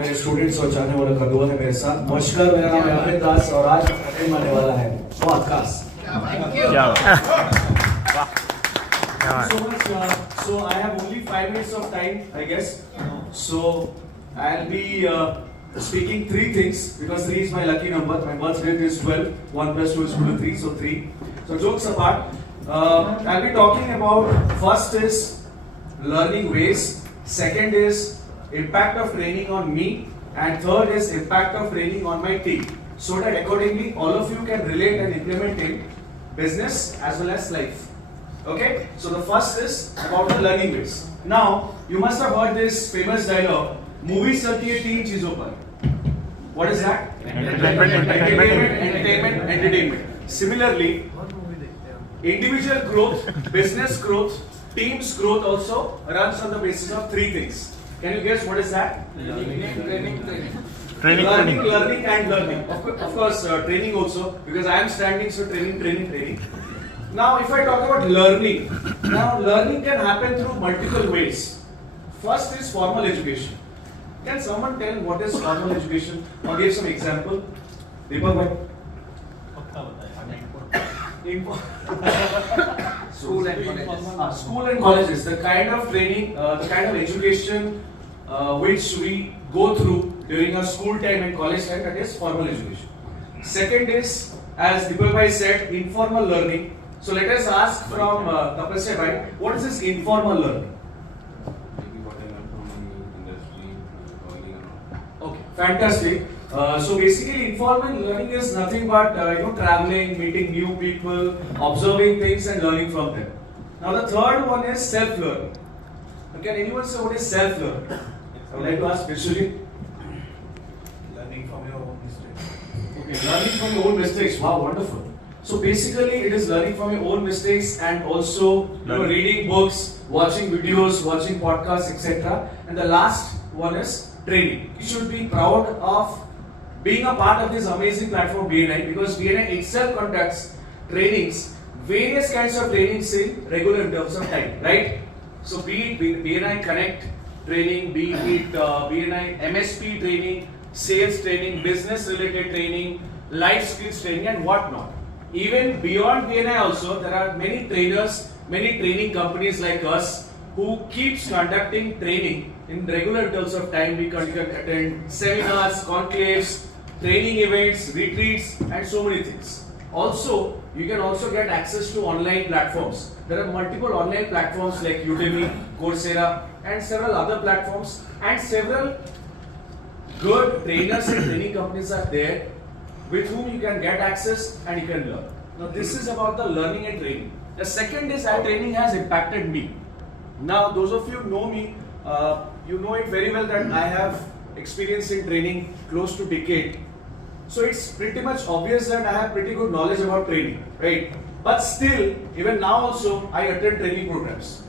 मेरे स्टूडेंट्स और चाहने वालों का दुआ है मेरे साथ। नमस्कार, मेरा नाम है अमित दास और आज अटेंड होने वाला है podcast. So I have only 5 minutes of time, I guess. So I'll be speaking 3 things because 3 is my lucky number. My birth date is 12. 1 plus 2 is equal to 3, so 3. So jokes apart, I'll be talking about first is learning ways, second is impact of training on me, and third is impact of training on my team, so that accordingly all of you can relate and implement in business as well as life. Okay, so the first is about the learning ways. Now you must have heard this famous dialogue, movies चलती है 3 चीजों पर. What is that? Entertainment. Similarly, individual growth, business growth, team's growth also runs on the basis of 3 things. Can you guess what is that? Learning, and learning. Of course, training also, because I am standing, so training. Now, if I talk about learning, now learning can happen through multiple ways. First is formal education. Can someone tell what is formal education or give some example? Deepak bhai. School and colleges, the kind of training, the kind of education which we go through during our school time and college time, that is formal education. Second is, as Deepak bhai said, informal learning. So let us ask from Tapasya bhai, what is this informal learning? Maybe what I learned from industry, early on. Okay, fantastic. So basically, informal learning is nothing but traveling, meeting new people, observing things, and learning from them. Now the third one is self-learning. Can anyone say what is self-learning? I would like to ask Vishwajit. Learning from your own mistakes. Okay, learning from your own mistakes. Wow, wonderful. So basically, it is learning from your own mistakes and also reading books, watching videos, watching podcasts, etc. And the last one is training. You should be proud of being a part of this amazing platform BNI, because BNI itself conducts trainings, various kinds of trainings in regular intervals of time, right? So be it BNI Connect training, be it BNI MSP training, sales training, business related training, life skills training and whatnot. Even beyond BNI also, there are many trainers, many training companies like us who keeps conducting training in regular intervals of time. We can attend seminars, conclaves, training events, retreats and so many things. Also, you can also get access to online platforms. There are multiple online platforms like Udemy, Coursera and several other platforms, and several good trainers and training companies are there with whom you can get access and you can learn. Now this is about the learning and training. The second is how training has impacted me. Now those of you know me, you know it very well that I have experience in training close to decade. So it's pretty much obvious that I have pretty good knowledge about training, right? But still, even now also, I attend training programs.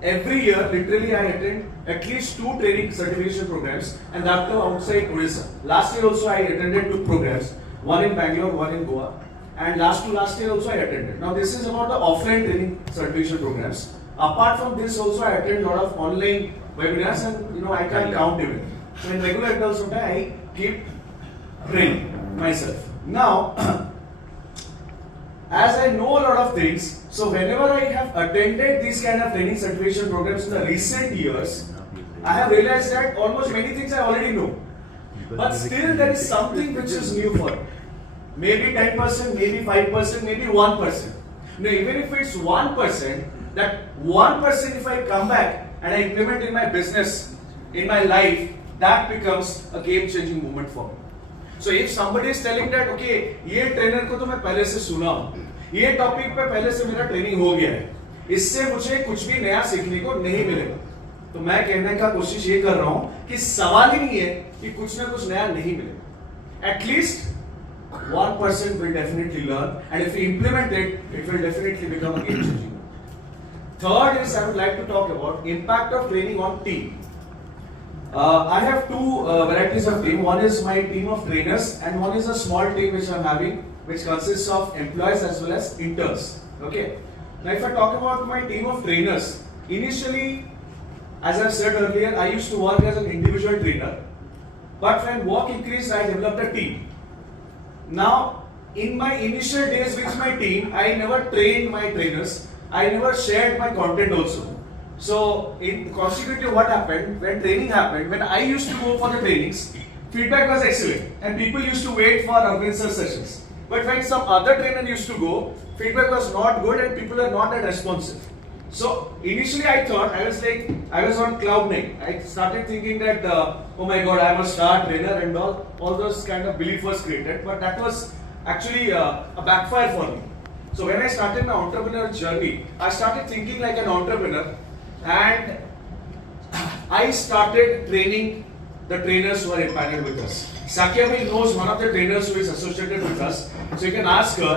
Every year, literally, I attend at least 2 training certification programs, and that too outside Odisha. Last year also, I attended 2 programs, one in Bangalore, one in Goa, and last year also I attended. Now this is about the offline training certification programs. Apart from this, also I attend a lot of online webinars, and I can't count even. So in regular intervals of time, I keep training myself. Now, as I know a lot of things, so whenever I have attended these kind of training certification programs in the recent years, I have realized that almost many things I already know. But still there is something which is new for me. Maybe 10%, maybe 5%, maybe 1%. Now even if it's 1%, that 1% if I come back and I implement in my business, in my life, that becomes a game-changing moment for me. So if somebody is telling that, okay, ये trainer को तो मैं पहले से सुना हूँ, ये topic पे पहले से मेरा ट्रेनिंग हो गया है, इससे मुझे कुछ भी नया सीखने को नहीं मिलेगा, तो मैं कहने का कोशिश ये कर रहा हूँ कि सवाल ही नहीं है कि कुछ ना कुछ नया नहीं मिलेगा. At least 1% will definitely learn, and if we implement it, it will definitely become a game-changing. Third is I would like to talk about impact of training on team. I have 2 varieties of team. One is my team of trainers, and one is a small team which I am having, which consists of employees as well as interns. Okay. Now, if I talk about my team of trainers, initially As I said earlier, I used to work as an individual trainer. But when work increased, I developed a team. Now, in my initial days with my team, I never trained my trainers. I never shared my content also. So, in consequently, what happened when training happened? When I used to go for the trainings, feedback was excellent, and people used to wait for Arvind sir sessions. But when some other trainer used to go, feedback was not good, and people are not that responsive. So initially I thought, I was on cloud nine. I started thinking that, oh my God, I'm a star trainer and all those kind of belief was created. But that was actually a backfire for me. So when I started my entrepreneurial journey, I started thinking like an entrepreneur, and I started training the trainers who are empaneled with us. Sakya Bhai knows one of the trainers who is associated with us. So you can ask her,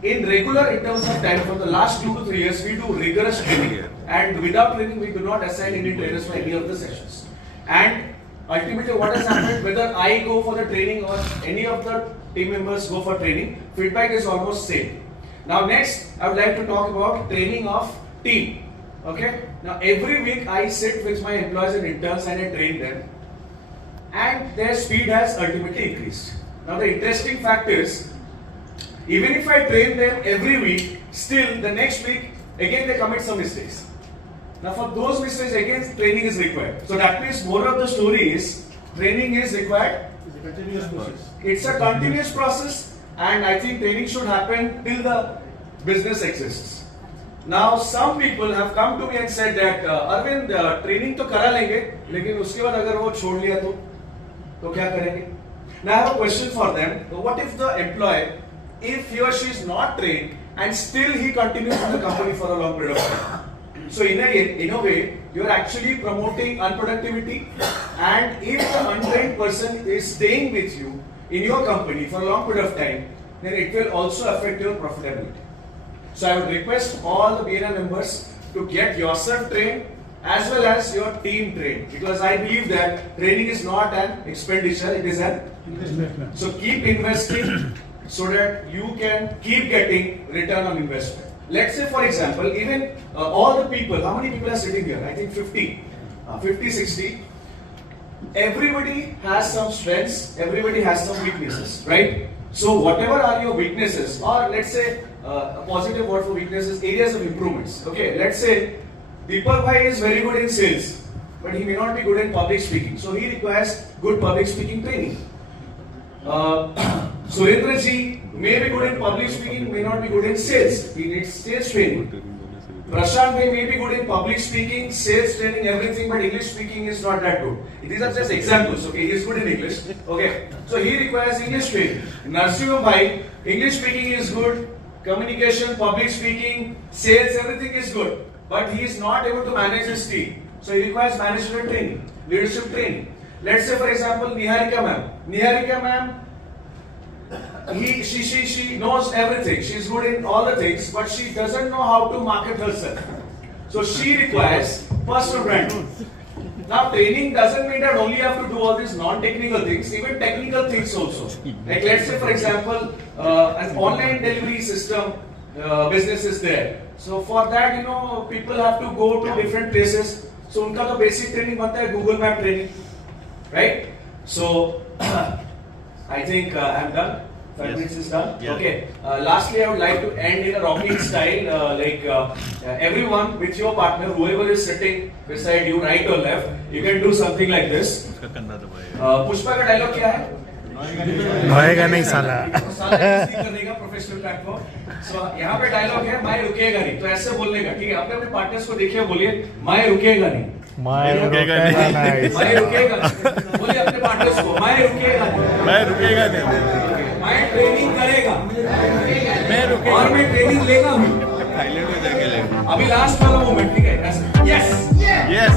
in regular intervals of time, for the last 2 to 3 years, we do rigorous training. And without training, we do not assign any trainers for any of the sessions. And ultimately, what has happened, whether I go for the training or any of the team members go for training, feedback is almost same. Now next, I would like to talk about training of team. Okay? Now every week, I sit with my employees and interns and I train them. And their speed has ultimately increased. Now the interesting fact is, even if I train them every week, still the next week, again they commit some mistakes. Now for those mistakes, again training is required. So that means more of the story is, training is required. It's a continuous process. It's a continuous process, and I think training should happen till the business exists. Now some people have come to me and said that, Arvind, training तो करा लेंगे, लेकिन उसके बाद अगर वो छोड़ लिया तो क्या करेंगे? Now I have a question for them. What if the employee, if he or she is not trained and still he continues in the company for a long period of time? So in a way, you are actually promoting unproductivity, and if the untrained person is staying with you in your company for a long period of time, then it will also affect your profitability. So I would request all the BNI members to get yourself trained as well as your team trained, because I believe that training is not an expenditure, it is an investment. So keep investing so that you can keep getting return on investment. Let's say, for example, even all the people, how many people are sitting here? I think 50, 60. Everybody has some strengths, everybody has some weaknesses, right? So whatever are your weaknesses, or let's say a positive word for weaknesses, areas of improvements. Okay, let's say Deepak Bhai is very good in sales, but he may not be good in public speaking. So he requires good public speaking training. Surendra ji may be good in public speaking, may not be good in sales. He needs sales training. Prashant Bhai may be good in public speaking, sales training, everything, but English speaking is not that good. These are just examples, okay? He is good in English, okay? So he requires English training. Narasimha Bhai, English speaking is good, communication, public speaking, sales, everything is good, but he is not able to manage his team. So he requires management training, leadership training. Let's say, for example, Niharika ma'am. Niharika ma'am, she knows everything. She's good in all the things, but she doesn't know how to market herself. So she requires personal branding. Now training doesn't mean that only you have to do all these non-technical things, even technical things also. Like let's say, for example, an online delivery system business is there. So for that, people have to go to different places. So unka to basic training banta hai Google Map training, right? So I think I'm done. 5 minutes is done. Yeah. Okay. Lastly, I would like to end in a rocking style. Everyone with your partner, whoever is sitting beside you, right or left, you can do something like this. Pushpa का dialogue क्या है? होएगा नहीं साला। करने का professional platform. So यहाँ पे डायलॉग है, मैं रुकेगा नहीं. तो ऐसे बोलने का, ठीक है? अपने अपने पार्टनर्स को देखिए, बोलिए, मैं रुकेगा नहीं. मैं रुकेगा नहीं. मैं रुकेगा नहीं. बोलिए अपने पार्टनर्स को, मैं रुकेगा नहीं. मैं रुकेगा नहीं. मैं ट्रेनिंग करेगा. मैं रुकेगा. और मैं ट्रेनिंग लेगा हूँ. थाईलैंड में जाके लेगा. अभी लास्ट वाला मोमेंट, ठीक है? यस. Yes.